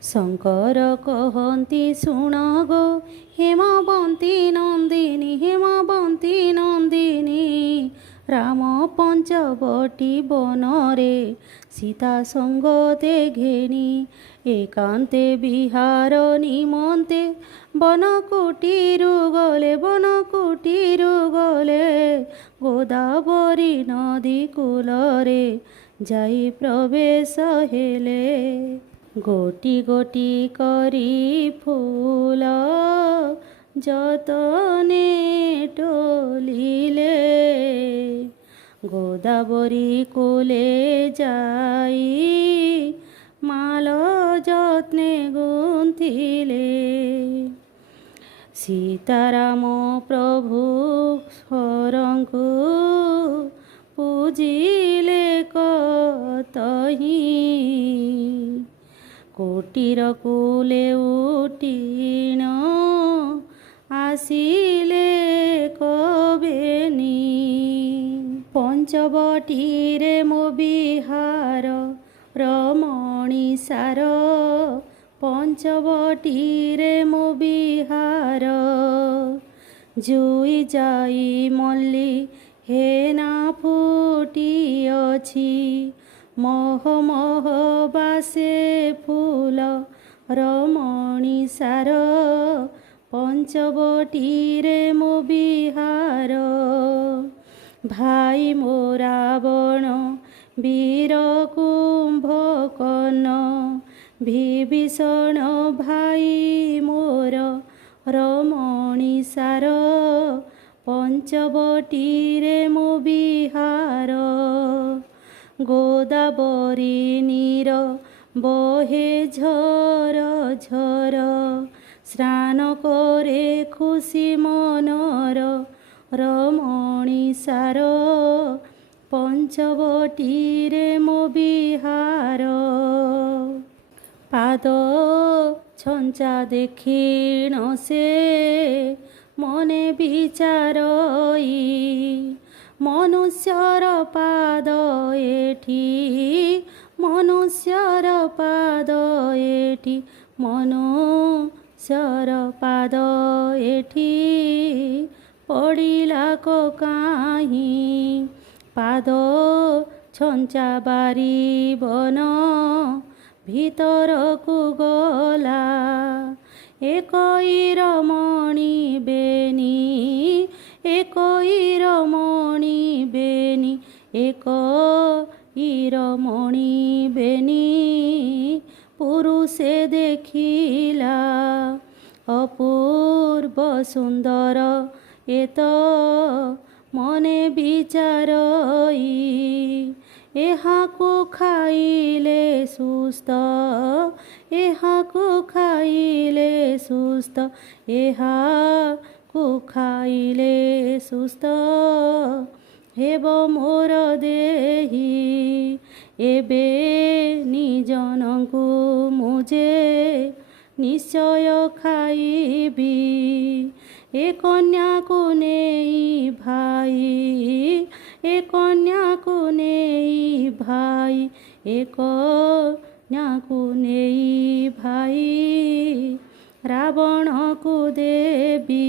ଶଙ୍କର କହନ୍ତି ଶୁଣ ଗୋ ହେମବନ୍ତୀ ନନ୍ଦିନୀ ହେମବନ୍ତୀ ନନ୍ଦିନୀ ରାମ ପଞ୍ଚବଟୀ ବନରେ ସୀତା ସଙ୍ଗ ତେ ଘେନି ଏକାନ୍ତେ ବିହାର ନିମନ୍ତେ ବନକୁଟିରୁ ଗଲେ ଗୋଦାବରୀ ନଦୀ କୂଳରେ ଯାଇ ପ୍ରବେଶ ହେଲେ। ଗୋଟି ଗୋଟି କରି ଫୁଲ ଯତନେ ଟୋଲିଲେ ଗୋଦାବରୀ କୂଲେ ଯାଇ ମାଲ ଯତ୍ନେ ଗୁନ୍ଥିଲେ। ସୀତାରାମ ପ୍ରଭୁ ହରଙ୍କୁ ପୂଜିଲେ କତହି କୋଟିର ଲେଉଟିଣ ଆସିଲେ କବେନି। ପଞ୍ଚବଟୀରେ ମୋ ବିହାର ରମଣୀ ସାର ପଞ୍ଚବଟୀରେ ମୋ ବିହାର ଜୁଇ ଯାଇ ମଲ୍ଲି ହେନା ଫୁଟିଅଛି ମହ ମହ ବାସେ ଫୁଲ ରମଣୀ ସାର ପଞ୍ଚବଟୀରେ ମୋ ବିହାର। ଭାଇ ମୋ ରାବଣ ବୀର କୁମ୍ଭକର୍ଣ୍ଣ ବିଭୀଷଣ ଭାଇ ମୋର ରମଣୀ ସାର ପଞ୍ଚବଟୀରେ ମୋ ବିହାର। ଗୋଦାବରୀ ନୀର ବହେ ଝର ଝର ସ୍ନାନ କରେ ଖୁସି ମନର ରମଣୀ ସାର ପଞ୍ଚବଟୀରେ ମୋ ବିହାର। ପାଦ ଛଞ୍ଚା ଦେଖିଣ ସେ ମନେ ବିଚାରଇ ମନୁଷ୍ୟର ପାଦ ଏଠି ମନୁଷ୍ୟର ପାଦ ଏଠି ମନୁଷ୍ୟର ପାଦ ଏଠି ପଡ଼ିଲା କାହିଁ। ପାଦ ଛଞ୍ଚା ବାରି ବନ ଭିତରକୁ ଗଲା ଏକଇ ରମଣୀ ବେନି ଏକଇ ରମଣୀ ବେନି ଏକଇ ରମଣୀ ବେନି ପୁରୁଷେ ଦେଖିଲା ଅପୂର୍ବ ସୁନ୍ଦର ଏତ ମନେ ବିଚାରଇ ଏହାକୁ ଖାଇଲେ ସୁସ୍ଥ ଏହାକୁ ଖାଇଲେ ସୁସ୍ଥ ଏହାକୁ ଖାଇଲେ ସୁସ୍ଥ ହେବ ମୋର ଦେହି। ଏବେ ନିଜନଙ୍କୁ ମୁଁ ଯେ ନିଶ୍ଚୟ ଖାଇବି ଏ କନ୍ୟାକୁ ନେଇ ଭାଇ ଏ କନ୍ୟାକୁ ନେଇ ଭାଇ ଏ କନ୍ୟାକୁ ନେଇ ଭାଇ ରାବଣକୁ ଦେବି।